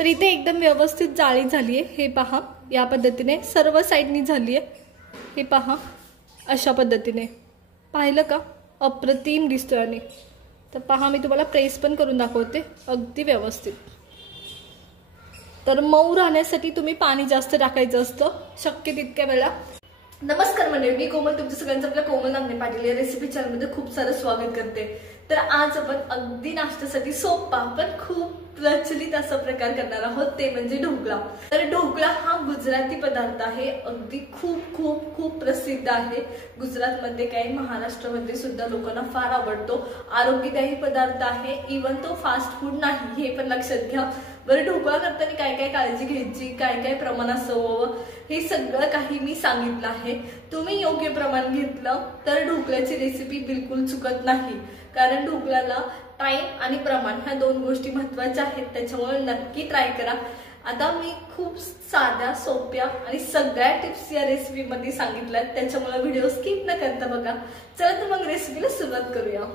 तर इथे एकदम व्यवस्थित जाळी झाली आहे। हे पहा, या पद्धतीने सर्व साइडनी झाली आहे। हे पहा, अशा पद्धतीने पाहिलं का, अप्रतिम दिसतोय। आणि तर पहा, मी तुम्हाला प्रेस पण करून दाखवते अगदी व्यवस्थित। तर मऊ राहण्यासाठी तुम्ही पाणी जास्त टाकायचं असतं शक्य तितक्या वेळा। नमस्कार मंडळी, मी कोमल तुमचं सगळ्यांचं आपल्या कोमल नागणे पाटील या रेसिपी चॅनलमध्ये खूप सारं स्वागत करते। तर आज आपण अगदी नाश्त्यासाठी सोपा पण खूप प्रचलित असा प्रकार करणार आहोत, ते म्हणजे ढोकळा। तर ढोकळा हा गुजराती पदार्थ आहे, अगदी खूप खूप खूप प्रसिद्ध आहे गुजरातमध्ये, काय महाराष्ट्रामध्ये सुद्धा लोकांना फार आवडतो। आरोग्यदायी पदार्थ आहे, इवन तो फास्ट फूड नाही, हे पण लक्षात घ्या। बरं, ढोकळा करताना काय काय काळजी घ्यायची, काय काय प्रमाण असावं, हे सगळं काही मी सांगितलं आहे। तुम्ही योग्य प्रमाण घेतलं तर ढोकळ्याची रेसिपी बिलकुल चुकत नाही, कारण ढोकळ्याला टाइम आणि प्रमाण ह्या दोन गोष्टी महत्त्वाच्या आहेत, त्याच्यामुळे नक्की ट्राय करा। आता मी खूप साध्या सोप्या आणि सगळ्या टिप्स या रेसिपीमध्ये सांगितल्यात, त्याच्यामुळे व्हिडिओ स्किप न करता बघा। चला तर मग रेसिपीला सुरुवात करूया।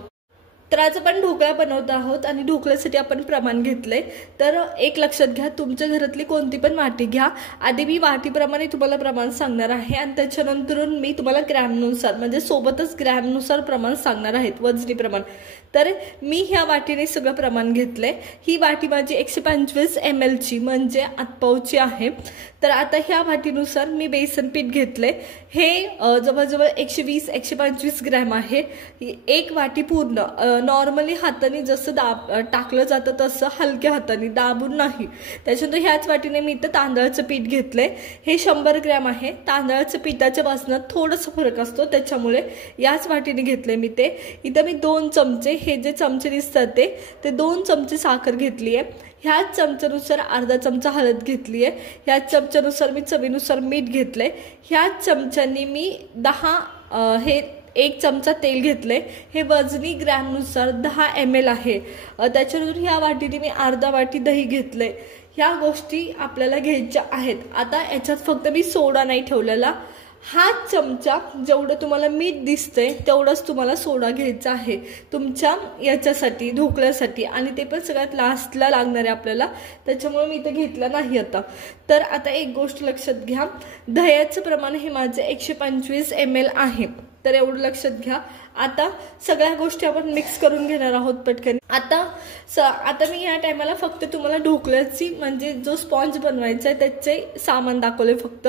तर आज आपण ढोकळा बनवत आहोत आणि ढोकळ्यासाठी आपण प्रमाण घेतलंय। तर एक लक्षात घ्या, तुमच्या घरातली कोणती पण वाटी घ्या। आधी मी वाटीप्रमाणे तुम्हाला प्रमाण सांगणार आहे आणि त्याच्यानंतर मी तुम्हाला ग्रॅमनुसार म्हणजे सोबतच ग्रॅमनुसार प्रमाण सांगणार आहेत, वजनी प्रमाण। तर मी ह्या वाटीने सगळं प्रमाण घेतलंय। ही वाटी माझी 125 ml ची म्हणजे आतपावची आहे। तर आता ह्या वाटीनुसार मी बेसन पीठ घेतलंय, हे जवळजवळ 120-125 ग्रॅम आहे। एक वाटी पूर्ण नॉर्मली हाताने जसं टाकलं जातं तसं हलक्या हाताने, दाबून नाही। त्याच्यानंतर ह्याच वाटीने मी इथं तांदळाचं पीठ घेतलंय, हे 100 ग्रॅम आहे। तांदळाच्या पिठाच्या वजनात थोडंसं फरक असतो, त्याच्यामुळे याच वाटीने घेतलंय मी ते। इथं मी 2 चमचे, हे जे चमचे दिसतात ते 2 चमचे साखर घेतली आहे। ह्याच चमच्यानुसार अर्धा चमचा हळद घेतली आहे। ह्याच चमच्यानुसार मी चवीनुसार मीठ घेतलंय। ह्याच चमच्यानी मी 1 चमचा तेल घेतलंय, हे वजनी ग्रॅमनुसार 10 ml आहे। त्याच्यानंतर ह्या वाटीने मी अर्धा वाटी दही घेतलंय। ह्या गोष्टी आपल्याला घ्यायच्या आहेत। आता याच्यात फक्त मी सोडा नाही ठेवलेला, हाच चमचा जेवढं तुम्हाला मीठ दिसतंय तेवढंच तुम्हाला सोडा घ्यायचा आहे तुमच्या याच्यासाठी, ढोकळ्यासाठी, आणि ते पण सगळ्यात लास्टला लागणार आहे आपल्याला, त्याच्यामुळे मी इथं घेतलं नाही आता। तर आता एक गोष्ट लक्षात घ्या, दह्याचं प्रमाण हे माझे 125 ml आहे, तर एवढं लक्षात घ्या। आता सगळ्या गोष्टी आपण मिक्स करून घेणार आहोत पटकन। आता मी या टायमाला फक्त तुम्हाला ढोकळ्याची म्हणजे जो स्पॉन्ज बनवायचा आहे त्याचे सामान दाखवले फक्त।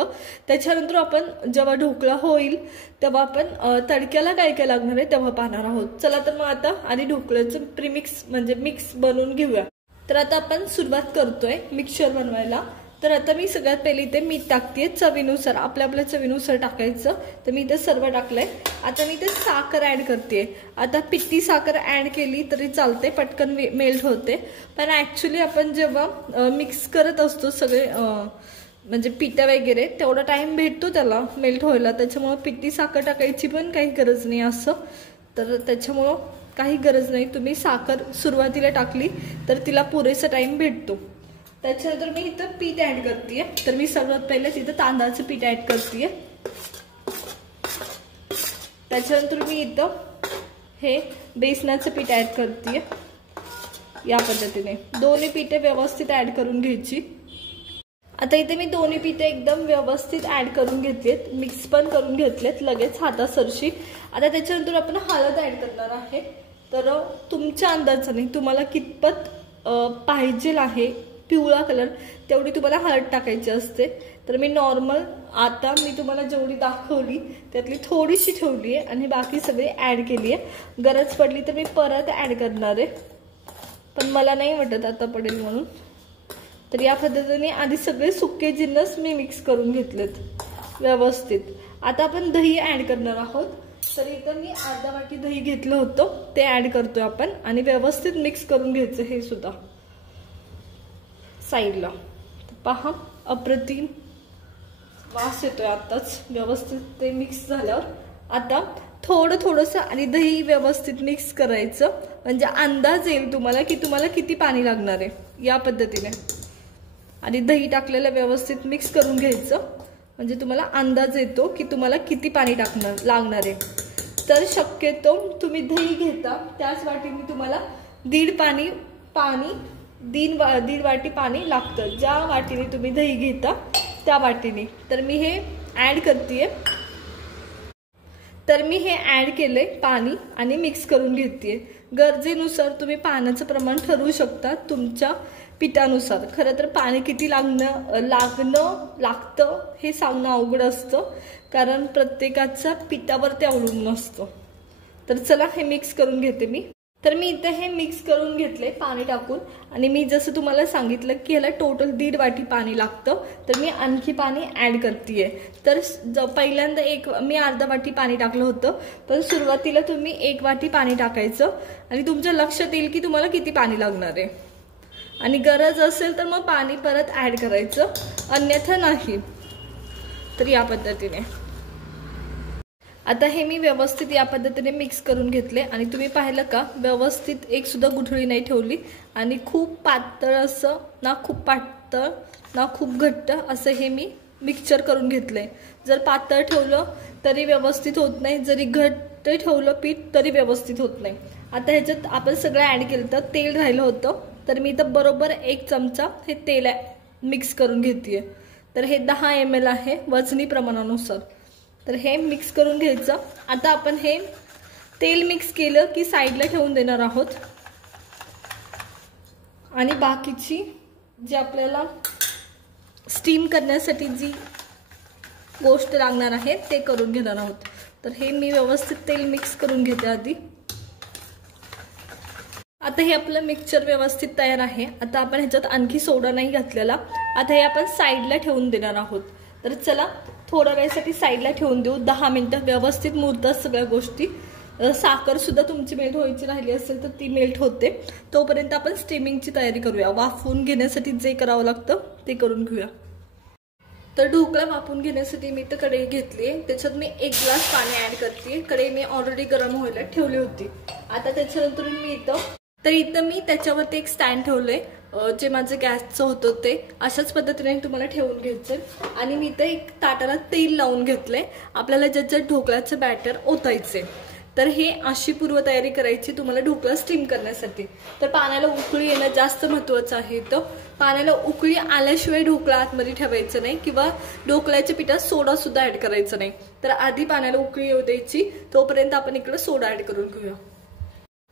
त्याच्यानंतर आपण जेव्हा ढोकळा होईल तेव्हा आपण तडक्याला काय काय लागणार आहे तेव्हा पाहणार आहोत। चला तर मग आता आधी ढोकळ्याचं प्रीमिक्स म्हणजे मिक्स बनवून घेऊया। तर आता आपण सुरुवात करतोय मिक्सचर बनवायला। तर आता मी सगळ्यात पहिले इथे मीठ टाकते चवीनुसार, आपल्या चवीनुसार टाकायचं। तर मी इथे सर्व टाकलंय। आता मी इथे साखर ऍड करते। आता पिठी साखर ऍड केली तरी चालते, पटकन मेल्ट होते, पण ऍक्च्युली आपण जेव्हा मिक्स करत असतो सगळे म्हणजे पिठा वगैरे, तेवढा टाइम भेटतो त्याला मेल्ट व्हायला, त्याच्यामुळे पिठी साखर टाकायची पण काही गरज नाही असं। तर त्याच्यामुळं काही गरज नाही, तुम्ही साखर सुरुवातीला टाकली तर तिला पुरेसा टाइम भेटतो। त्याच्यानंतर मी इथं पीठ ऍड करते। तर मी सर्वात पहिले तिथं तांदळाचं पीठ ऍड करते। त्याच्यानंतर मी इथं हे बेसनाचं पीठ ऍड करते। या पद्धतीने दोन्ही पीठे व्यवस्थित ऍड करून घ्यायची। आता इथे मी दोन्ही पीठे एकदम व्यवस्थित ऍड करून घेतलेत, मिक्स पण करून घेतलेत लगेच हातासरशी। आता त्याच्यानंतर आपण हळद ऍड करणार आहे। तर तुमच्या अंदाजाने तुम्हाला कितपत पाहिजे आहे पिवळा कलर तेवढी तुम्हाला हळद टाकायची असते। तर मी नॉर्मल आता मी तुम्हाला जेवढी दाखवली त्यातली थोडीशी ठेवली आहे आणि बाकी सगळी ऍड केली आहे। गरज पडली तर मी परत ऍड करणार आहे, पण मला नाही वाटत आता पडेल म्हणून। तर या पद्धतीने आधी सगळे सुके जिन्नस मी मिक्स करून घेतलेत व्यवस्थित। आता आपण दही ऍड करणार आहोत। तर इथं मी अर्धा वाटी दही घेतलं होतं, ते ऍड करतोय आपण आणि व्यवस्थित मिक्स करून घ्यायचं हे सुद्धा साईडला। पहा, अप्रतिम वास येतोय आताच व्यवस्थित ते मिक्स झाल्यावर। आता थोडंसं आणि दही व्यवस्थित मिक्स करायचं, म्हणजे अंदाज येईल तुम्हाला की तुम्हाला किती पाणी लागणार आहे। या पद्धतीने आणि दही टाकलेलं व्यवस्थित मिक्स करून घ्यायचं, म्हणजे तुम्हाला अंदाज येतो की तुम्हाला किती पाणी लागणार आहे। तर शक्यतो तुम्ही दही घेता त्याच वाटीने तुम्हाला 1.5 पाणी दीड वाटी पाणी लागतं, ज्या वाटीने तुम्ही दही घेता त्या वाटीने. तर मी हे ॲड करते. तर मी हे ॲड केले पाणी आणि मिक्स करून घेते. गरजेनुसार तुम्ही पाण्याचं प्रमाण ठरवू शकता तुमच्या पिठानुसार. खरं तर पाणी किती लागतं हे सांगणं अवघड असतं, कारण प्रत्येकाच्या पिठावरती अवलंबून असतं. तर चला हे मिक्स करून घेते मी. तर मी इथे हे मिक्स करून घेतले पाणी टाकून, आणि मी जसं तुम्हाला सांगितलं की ह्याला टोटल 1.5 वाटी पाणी लागतं. तर मी आणखी पाणी ॲड करते. तर पहिल्यांदा मी अर्धा वाटी पाणी टाकलं होतं, पण सुरुवातीला तुम्ही 1 वाटी पाणी टाकायचं आणि तुमच्या लक्षात येईल की तुम्हाला किती पाणी लागणार आहे. आणि गरज असेल तर मग पाणी परत ॲड करायचं, अन्यथा नाही. तर या पद्धतीने आता हे मी व्यवस्थित या पद्धतीने मिक्स करून घेतले. आणि तुम्ही पाहिलं का, व्यवस्थित एक सुद्धा गुठळी नाही ठेवली. आणि खूप पातळ असं ना, खूप पातळ ना खूप घट्ट असं हे मी मिक्सचर करून घेतले. जर पातळ ठेवलं तरी व्यवस्थित होत नाही, जरी घट्ट ठेवलं पीठ तरी व्यवस्थित होत नाही. आता ह्याच्यात आपण सगळं ॲड केलं तर तेल राहिलं होतं, तर मी इथं बरोबर 1 चमचा हे तेल मिक्स करून घेते. तर हे 10 ml आहे वजनी प्रमाणानुसार. तर हे मिक्स करून घ्यायचं. आता आपण हे तेल मिक्स केलं की साईडला ठेवून देणार आहोत, आणि बाकीची जी आपल्याला स्टीम करण्यासाठी जी गोष्ट लागणार आहे ते करून घेणार आहोत. तर हे मी व्यवस्थित तेल मिक्स करून घेते आधी. आता हे आपलं मिक्सचर व्यवस्थित तयार आहे. आता आपण ह्याच्यात आणखी सोडा नाही घातलेला. आता हे आपण साईडला ठेवून देणार आहोत. तर चला थोड्या वेळेसाठी साईडला ठेवून देऊ. 10 मिनिटं व्यवस्थित मुरतात सगळ्या गोष्टी. साखर सुद्धा तुमची मेल्ट व्हायची राहिली असेल तर ती मेल्ट होते. तोपर्यंत आपण स्टीमिंगची तयारी करूया. वाफवून घेण्यासाठी जे करावं लागतं ते करून घेऊया. तर ढोकळा वाफवून घेण्यासाठी मी तर कढई घेतली आहे. त्याच्यात मी 1 ग्लास पाणी ॲड करते. कढई मी ऑलरेडी गरम व्हायला ठेवली होती. आता त्याच्यानंतर मी त्याच्यावरती एक स्टँड ठेवलंय, जे माझं गॅसचं होतं ते. अशाच पद्धतीने तुम्हाला ठेवून घ्यायचं. आणि मी इथं एक ताटाला तेल लावून घेतलंय. आपल्याला ज्याच्यात ढोकळ्याचं बॅटर ओतायचे. तर हे अशी पूर्वतयारी करायची तुम्हाला ढोकळा स्टीम करण्यासाठी. तर पाण्याला उकळी येणं जास्त महत्त्वाचं आहे. तर पाण्याला उकळी आल्याशिवाय ढोकळा आतमध्ये ठेवायचं नाही, किंवा ढोकळ्याच्या पिठात सोडा सुद्धा ॲड करायचं नाही. तर आधी पाण्याला उकळी येऊ द्यायची, तोपर्यंत आपण इकडे सोडा ॲड करून घेऊया.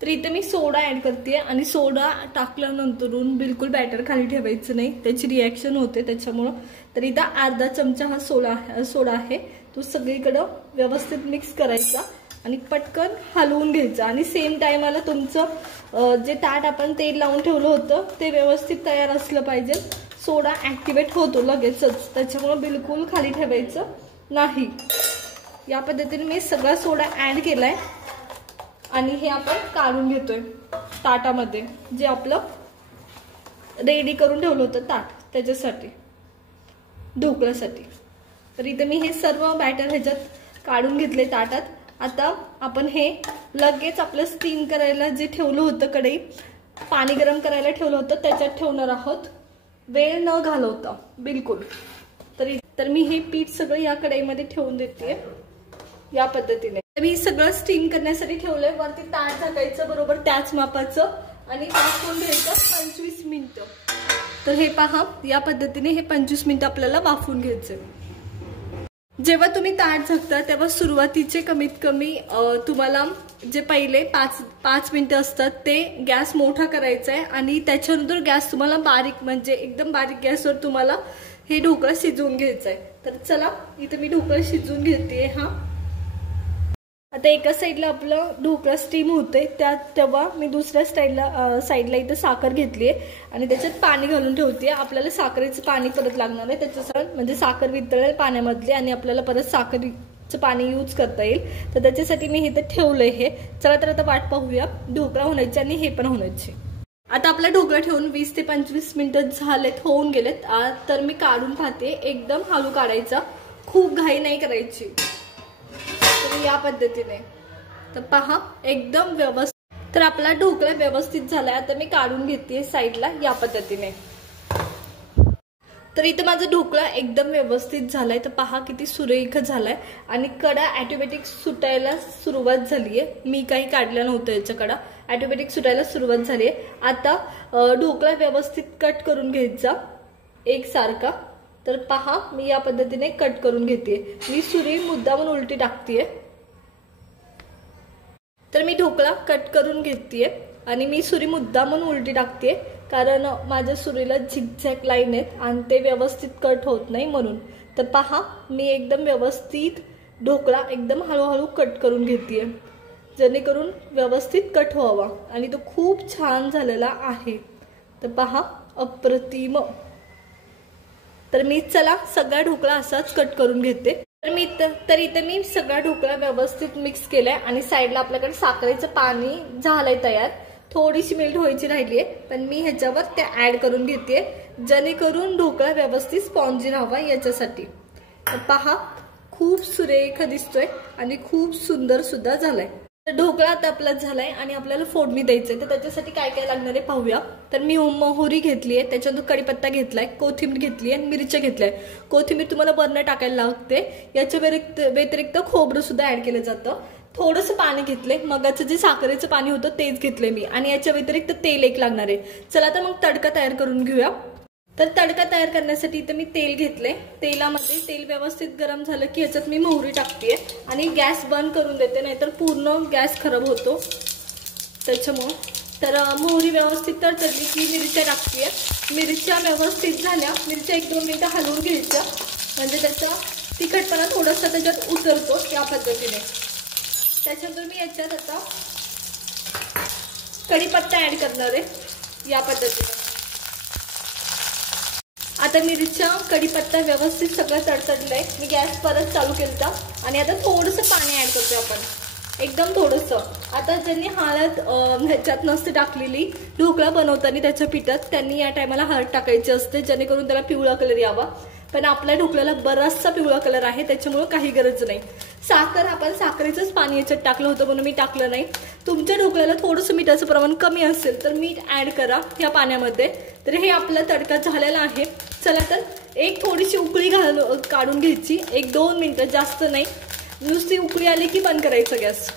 तर इथे मी सोडा ॲड करते. आणि सोडा टाकल्यानंतरून बिलकुल बॅटर खाली ठेवायचं नाही, त्याची रिॲक्शन होते त्याच्यामुळं. तर इथं अर्धा चमचा हा सोडा आहे, तो सगळीकडं व्यवस्थित मिक्स करायचा आणि पटकन हलवून घ्यायचा. आणि सेम टायमाला तुमचं जे ताट आपण तेल लावून ठेवलं होतं ते व्यवस्थित तयार असलं पाहिजे. सोडा ॲक्टिवेट होतो लगेचच, त्याच्यामुळं बिलकुल खाली ठेवायचं नाही. या पद्धतीने मी सगळा सोडा ॲड केलाय. आणि हे आपण काढून घेतोय ताटामध्ये, जे आपलं रेडी करून ठेवलं होतं ताट त्याच्यासाठी, ढोकळ्यासाठी. तर इथे मी हे सर्व बॅटर ह्याच्यात काढून घेतले ताटात. आता आपण हे लगेच आपलं स्टीम करायला जे ठेवलं होतं, कढई पाणी गरम करायला ठेवलं होतं त्याच्यात ठेवणार आहोत, वेळ न घालवता बिलकुल. तर मी हे पीठ सगळं या कढईमध्ये ठेवून देते या पद्धतीने. मी सगळं स्टीम करण्यासाठी ठेवलंय. वरती ताट झाकायचं बरोबर त्याच मापाचं, आणि वाफवून घ्यायचं 25 मिनिटं. तर हे पहा, या पद्धतीने हे 25 मिनिटं आपल्याला वाफवून घ्यायचं. जेव्हा तुम्ही ताट झाकता तेव्हा सुरुवातीचे कमीत कमी तुम्हाला जे पहिले 5 मिनिटं असतात ते गॅस मोठा करायचा आहे. आणि त्याच्यानंतर गॅस तुम्हाला बारीक, म्हणजे एकदम बारीक गॅसवर तुम्हाला हे ढोकळा शिजवून घ्यायचा आहे. तर चला इथे मी ढोकळा शिजवून घेते. आता एका साईडला आपलं ढोकळा स्टीम होते, तेव्हा मी दुसऱ्या साईडला इथं साखर घेतली आहे आणि त्याच्यात पाणी घालून ठेवते. आपल्याला साखरेचं पाणी परत लागणार आहे त्याच्यासाठी, म्हणजे साखर वितळेल पाण्यामधली आणि आपल्याला परत साखरेचं पाणी यूज करता येईल. तर त्याच्यासाठी मी इथं ठेवलंय हे. चला तर आता वाट पाहूया ढोकळा होण्याची आणि हे पण होण्याची. आता आपला ढोकळा ठेवून 20 ते 25 मिनिटं झालेत, होऊन गेलेत. तर मी काढून पाहते. एकदम हळू काढायचा, खूप घाई नाही करायची. या पद्धतीने तर पहा एकदम व्यवस्थित. तर आपला ढोकळा व्यवस्थित झालाय. आता मी काढून घेते साईडला या पद्धतीने. तर इथं माझा ढोकळा एकदम व्यवस्थित झालाय. तर पहा किती सुरेख झालाय आणि कडा ऑटोमॅटिक सुटायला सुरुवात झालीये. मी काही काढलं नव्हतं याच्या कडा, ऑटोमॅटिक सुटायला सुरुवात झालीये. आता ढोकळा व्यवस्थित कट करून घ्यायचा एकसारखा. तर पहा मी या पद्धतीने कट करून घेते. मी सुरी मुद्दामून उलटी टाकतेय. तर मी ढोकळा कट करून घेतेय आणि मी सुरी मुद्दामून उलटी टाकते, कारण माझ्या सुरीला झिगझॅग लाईन आहेत आणि ते व्यवस्थित कट होत नाही म्हणून. तर पहा मी एकदम व्यवस्थित ढोकळा एकदम हळूहळू कट करून घेतेय, जेणेकरून व्यवस्थित कट व्हावा आणि तो खूप छान झालेला आहे. तर पहा अप्रतिम. तर मी चला सगळा ढोकळा असाच कट करून घेते. तर इथं मी सगळा ढोकळा व्यवस्थित मिक्स केलाय आणि साईडला आपल्याकडे साखरेचं पाणी झालंय तयार. थोडीशी मेल्ट व्हायची राहिली आहे, पण मी ह्याच्यावर ते ऍड करून घेते, जेणेकरून ढोकळा व्यवस्थित स्पॉन्जी राहावा याच्यासाठी. तर पहा खूप सुरेख दिसतोय आणि खूप सुंदर सुद्धा झालाय. तर ढोकळा आता आपला झालाय आणि आपल्याला फोडणी द्यायचंय. तर त्याच्यासाठी काय काय लागणार आहे पाहूया. तर मी मोहरी घेतली आहे, त्याच्यानंतर कढीपत्ता घेतलाय, कोथिंबीर घेतली आणि मिरच्या घेतलाय. कोथिंबीर तुम्हाला बर्न टाकायला लागते. याच्या व्यतिरिक्त खोबरं सुद्धा ऍड केलं जातं. थोडंसं पाणी घेतलंय, मगाचं जे साखरेचं पाणी होतं तेच घेतलंय मी, आणि याच्या व्यतिरिक्त तेल एक लागणार आहे. चला तर मग तडका तयार करून घेऊया. तर तडका तयार करण्यासाठी इथं मी तेल घेतलंय. तेलामध्ये तेल व्यवस्थित गरम झालं की ह्याच्यात मी मोहरी टाकते आणि गॅस बंद करून देते, नाहीतर पूर्ण गॅस खराब होतो त्याच्यामुळं. तर मोहरी व्यवस्थित तडतडली की मिरच्या टाकते. मिरच्या व्यवस्थित झाल्या, मिरच्या 1-2 मिनिटं हलवून घ्यायच्या, म्हणजे त्याचा तिखटपणा थोडासा त्याच्यात उतरतो या पद्धतीने. त्याच्यानंतर मी याच्यात आता कढीपत्ता ऍड करणार आहे या पद्धतीने. आता मिरच्या कढीपत्ता व्यवस्थित सगळं तडतडलंय. मी गॅस परत चालू केलता आणि आता थोडंसं पाणी ऍड करतोय आपण, एकदम थोडंसं. आता ज्यांनी हळद ह्याच्यात नसते टाकलेली ढोकळा बनवताना त्याच्या पिठात, त्यांनी या टायमाला हळद टाकायची असते, जेणेकरून त्याला पिवळा कलर यावा. पण आपल्या ढोकळ्याला बराचसा पिवळा कलर आहे, त्याच्यामुळे काही गरज नाही. साखर आपण साखरेचंच पाणी याच्यात टाकलं होतं म्हणून मी टाकलं नाही. तुमच्या ढोकळ्याला थोडंसं मिठाचं प्रमाण कमी असेल तर मीठ ऍड करा ह्या पाण्यामध्ये. तर हे आपला तडका झालेला आहे. चला तर एक थोडीशी उकळी काढून घ्यायची, 1-2 मिनिटं, जास्त नाही. नुसती उकळी आली की बंद करायचं गॅस.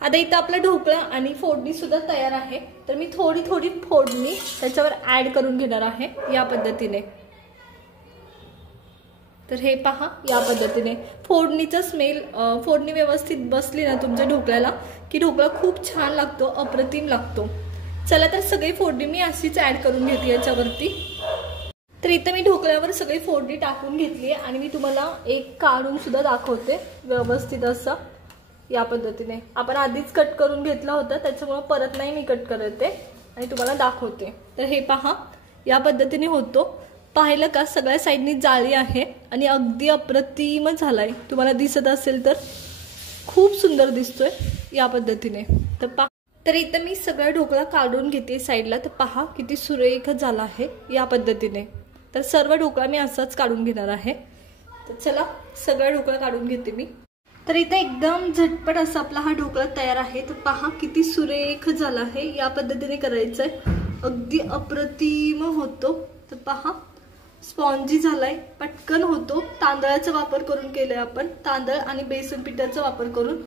आता इथं आपला ढोकळा आणि फोडणी सुद्धा तयार आहे. तर मी थोडी थोडी फोडणी त्याच्यावर ऍड करून घेणार आहे या पद्धतीने. तर हे पहा या पद्धतीने फोडणीचा स्मेल, फोडणी व्यवस्थित बसली ना तुमच्या ढोकळ्याला की ढोकळा खूप छान लागतो, अप्रतिम लागतो. चला तर सगळी फोडणी मी अशीच ऍड करून घेते याच्यावरती. तर इथं मी ढोकळ्यावर सगळी फोडणी टाकून घेतली आहे आणि मी तुम्हाला एक काढून सुद्धा दाखवते व्यवस्थित असं या पद्धतीने. आपण आधीच कट करून घेतला होता, त्याच्यामुळे परत नाही मी कट करते आणि तुम्हाला दाखवते. तर हे पहा या पद्धतीने होतो. पाहिलं का सगळ्या साईडनी जाळी आहे आणि अगदी अप्रतिम झालाय. तुम्हाला दिसत असेल तर खूप सुंदर दिसतोय या पद्धतीने. तर इथं मी सगळा ढोकळा काढून घेते साईडला. तर पहा किती सुरेख झाला आहे या पद्धतीने. तर सर्व ढोकळा मी असाच काढून घेणार आहे. तर चला सगळा ढोकळा काढून घेते मी. तर इथे एकदम झटपट असा आपला हा ढोकळा तयार आहे. तर पहा किती सुरेख झाला आहे. या पद्धतीने करायचंय, अगदी अप्रतिम होतो. तर पहा स्पॉन्जी झालाय, पटकन होतो. तांदळाचा वापर करून केलाय आपण, तांदळ आणि बेसन पिठाचा वापर करून.